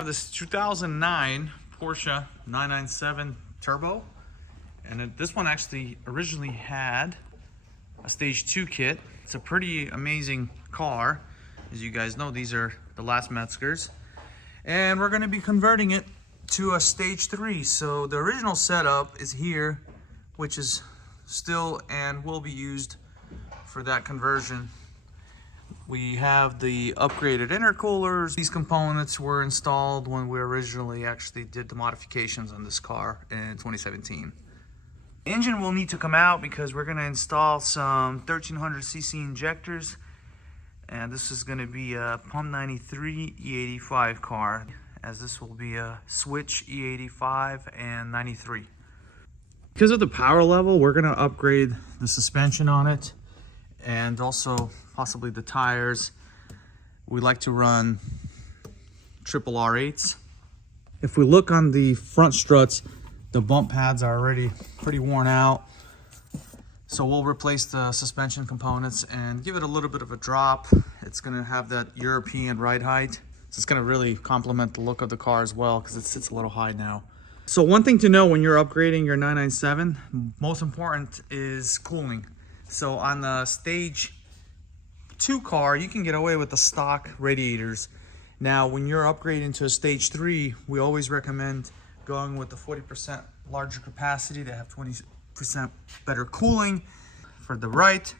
have this 2009 Porsche 997 Turbo, and this one actually originally had a stage 2 kit. It's a pretty amazing car. As you guys know, these are the last Mezgers, and we're going to be converting it to a stage 3. So the original setup is here, which is still and will be used for that conversion. We have the upgraded intercoolers. These components were installed when we originally actually did the modifications on this car in 2017. The engine will need to come out because we're going to install some 1300cc injectors, and this is going to be a Pump 93 E85 car, as this will be a switch E85 and 93. Because of the power level, we're going to upgrade the suspension on it, and also possibly the tires. We like to run triple R8s. If we look on the front struts, the bump pads are already pretty worn out. So we'll replace the suspension components and give it a little bit of a drop. It's gonna have that European ride height. So it's gonna really complement the look of the car as well, because it sits a little high now. So one thing to know when you're upgrading your 997, most important is cooling. So on the stage 2 car, you can get away with the stock radiators. Now, when you're upgrading to a stage 3, we always recommend going with the 40% larger capacity. They have 20% better cooling. For the right,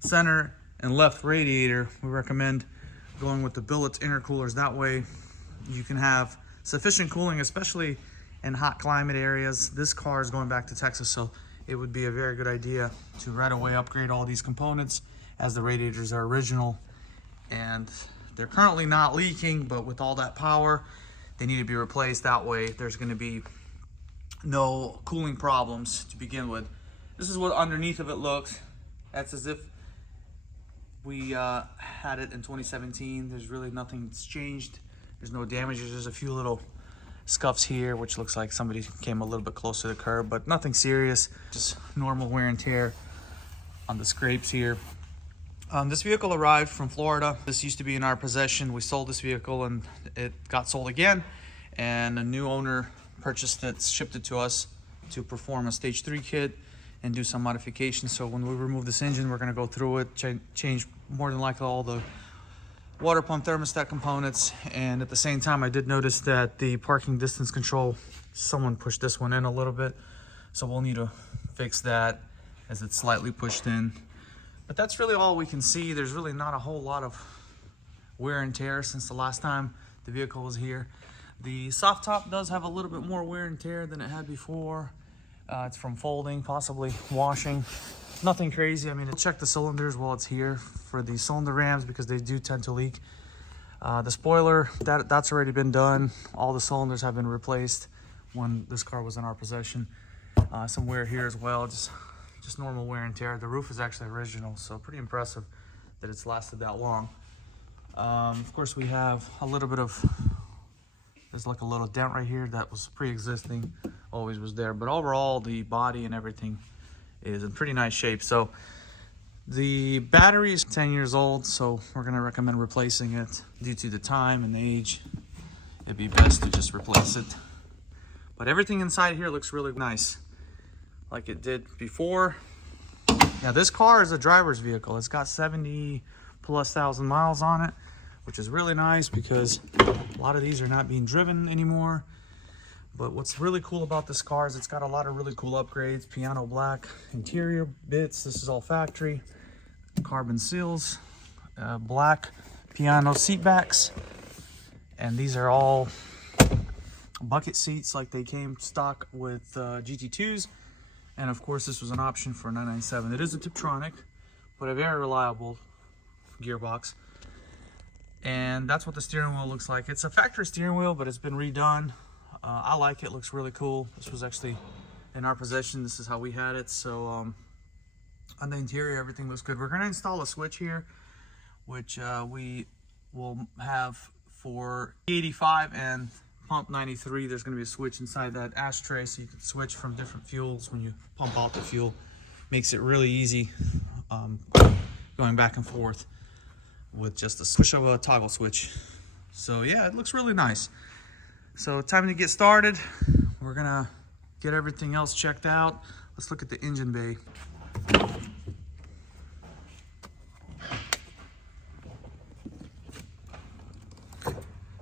center, and left radiator, we recommend going with the billet intercoolers. That way, you can have sufficient cooling, especially in hot climate areas. This car is going back to Texas, so it would be a very good idea to right away upgrade all these components, as the radiators are original and they're currently not leaking, but with all that power, they need to be replaced. That way there's going to be no cooling problems to begin with. This is what underneath of it looks. That's as if we had it in 2017. There's really nothing that's changed. There's no damages. There's a few little scuffs here, which looks like somebody came a little bit close to the curb, but nothing serious, just normal wear and tear on the scrapes here. This vehicle arrived from Florida. This used to be in our possession. We sold this vehicle and it got sold again, and a new owner purchased it, shipped it to us to perform a stage 3 kit and do some modifications. So when we remove this engine, we're going to go through it, change more than likely all the water pump thermostat components, and at the same time I did notice that the parking distance control, someone pushed this one in a little bit, so we'll need to fix that as it's slightly pushed in. But that's really all we can see. There's really not a whole lot of wear and tear since the last time the vehicle was here. The soft top does have a little bit more wear and tear than it had before. It's from folding, possibly washing. Nothing crazy. I mean, we'll check the cylinders while it's here for the cylinder rams, because they do tend to leak. The spoiler, that's already been done. All the cylinders have been replaced when this car was in our possession. Some wear here as well, just normal wear and tear. The roof is actually original, so pretty impressive that it's lasted that long. Of course, we have a little bit of, there's like a little dent right here that was pre-existing, always was there. But overall, the body and everything is in pretty nice shape. So the battery is 10 years old, so we're going to recommend replacing it. Due to the time and the age, it'd be best to just replace it. But everything inside here looks really nice, like it did before. Now this car is a driver's vehicle. It's got 70,000+ miles on it, which is really nice because a lot of these are not being driven anymore. But what's really cool about this car is it's got a lot of really cool upgrades. Piano black interior bits. This is all factory. Carbon seals. Black piano seat backs. And these are all bucket seats like they came stock with GT2s. And of course, this was an option for a 997. It is a Tiptronic, but a very reliable gearbox. And that's what the steering wheel looks like. It's a factory steering wheel, but it's been redone. I like it. Looks really cool. This was actually in our possession. This is how we had it. So on the interior, everything looks good. We're going to install a switch here, which we will have for E85 and Pump 93. There's going to be a switch inside that ashtray, so you can switch from different fuels when you pump out the fuel. Makes it really easy going back and forth with just a push of a toggle switch. So yeah, it looks really nice. So time to get started. We're gonna get everything else checked out. Let's look at the engine bay.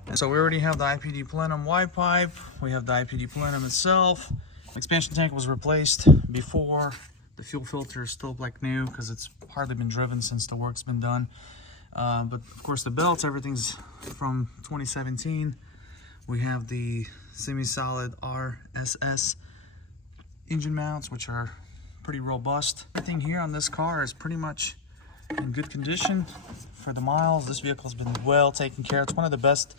And so we already have the IPD plenum wide pipe. We have the IPD plenum itself. Expansion tank was replaced before. The fuel filter is still like new because it's hardly been driven since the work's been done. But of course the belts, everything's from 2017. We have the semi-solid RSS engine mounts, which are pretty robust. Everything here on this car is pretty much in good condition for the miles. This vehicle's been well taken care of. It's one of the best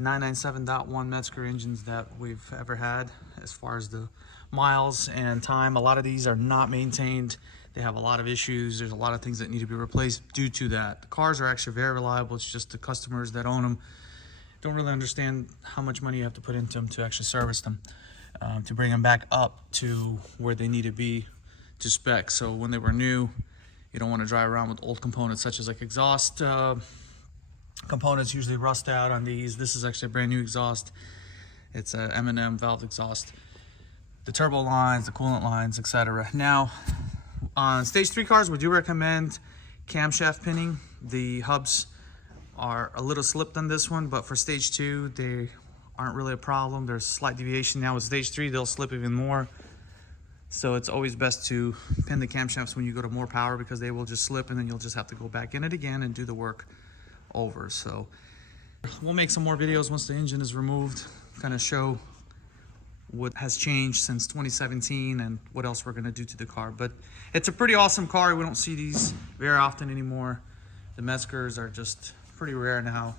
997.1 Mezger engines that we've ever had as far as the miles and time. A lot of these are not maintained. They have a lot of issues. There's a lot of things that need to be replaced due to that. The cars are actually very reliable. It's just the customers that own them don't really understand how much money you have to put into them to actually service them, to bring them back up to where they need to be to spec. So when they were new, you don't want to drive around with old components such as like exhaust components usually rust out on these. This is actually a brand new exhaust. It's a M&M valve exhaust. The turbo lines, the coolant lines, etc. Now, on stage 3 cars, we do recommend camshaft pinning. The hubs are a little slipped on this one, but for stage 2, they aren't really a problem. There's slight deviation. Now with stage 3, they'll slip even more. So it's always best to pin the camshafts when you go to more power, because they will just slip and then you'll just have to go back in it again and do the work over. So we'll make some more videos once the engine is removed, kind of show what has changed since 2017 and what else we're going to do to the car. But it's a pretty awesome car. We don't see these very often anymore. The Mezgers are just pretty rare now,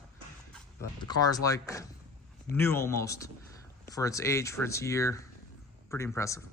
but the car is like new almost for its age, for its year. Pretty impressive.